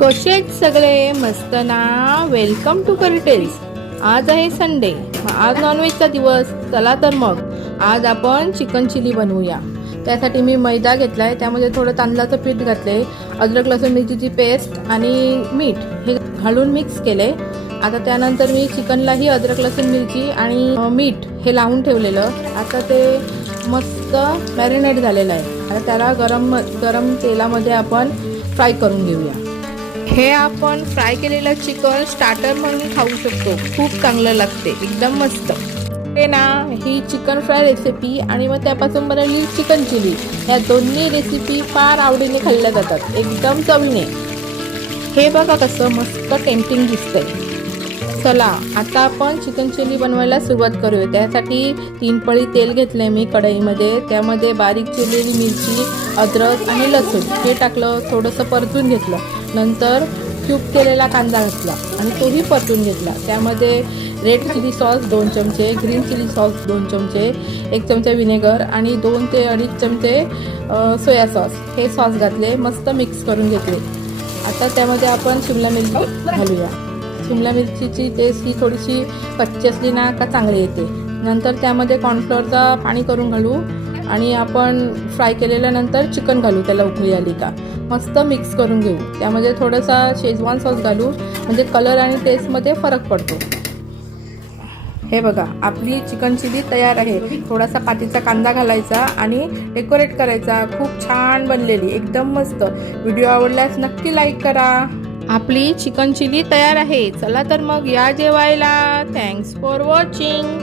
कसे आहेत सगळे? मस्त ना? वेलकम टू करिटेल्स. आज आहे संडे, आज नॉनव्हेजचा दिवस. चला तर मग आज आपण चिकन चिली बनवूया. त्यासाठी मी मैदा घेतलाय, त्यामध्ये थोडं तांदळाचं पीठ घातले, अद्रक लसूण मिरचीची पेस्ट आणि मीठ हे घालून मिक्स केले. आता त्यानंतर मी चिकनलाही अद्रक लसूण मिरची आणि मीठ हे लावून ठेवलेलं. आता ते मस्त मॅरिनेट झालेलं आहे. आता त्याला गरम तेलामध्ये आपण फ्राय करून घेऊया. हे आपण फ्राय केलेलं चिकन स्टार्टर म्हणून खाऊ शकतो. खूप चांगलं लागते, एकदम मस्त. ते ना, ही चिकन फ्राय रेसिपी आणि मग त्यापासून बनवलेली चिकन चिली, या दोन्ही रेसिपी फार आवडीने खाल्ल्या जातात, एकदम चवीने. हे बघा कसं मस्त टेम्पटिंग दिसतंय. चला आता आपण चिकन चिली बनवायला सुरुवात करूया. त्यासाठी 3 पळी तेल घेतलंय मी कढईमध्ये. त्यामध्ये बारीक चिरलेली मिरची, अद्रक आणि लसूण हे टाकलं, थोडंसं परतून घेतलं. नंतर क्यूब केलेला कांदा घातला आणि तोही परतून घेतला. त्यामध्ये रेड चिली सॉस 2 चमचे, ग्रीन चिली सॉस 2 चमचे, 1 चमचा विनेगर आणि 2 ते 2.5 चमचे सोया सॉस हे सॉस घातले. मस्त मिक्स करून घेतले. आता त्यामध्ये आपण शिमला मिरची घालूया. शिमला मिरचीची टेस्ट ही थोडीशी कच्ची असली ना का चांगली येते. नंतर त्यामध्ये कॉर्नफ्लोअरचा पाणी करून घालू आणि आपण फ्राय केलेल्यानंतर चिकन घालू. त्याला उकळी आली का मस्त मिक्स करून घेऊ. त्यामध्ये थोडासा शेजवान सॉस घालू, म्हणजे कलर आणि टेस्टमध्ये फरक पडतो. हे बघा आपली चिकन चिली तयार आहे. थोडासा पातीचा कांदा घालायचा आणि डेकोरेट करायचा. खूप छान बनलेली, एकदम मस्त. व्हिडिओ आवडल्यास नक्की लाईक करा. आपली चिकन चिली तयार आहे. चला तर मग या जेवायला. Thanks for watching.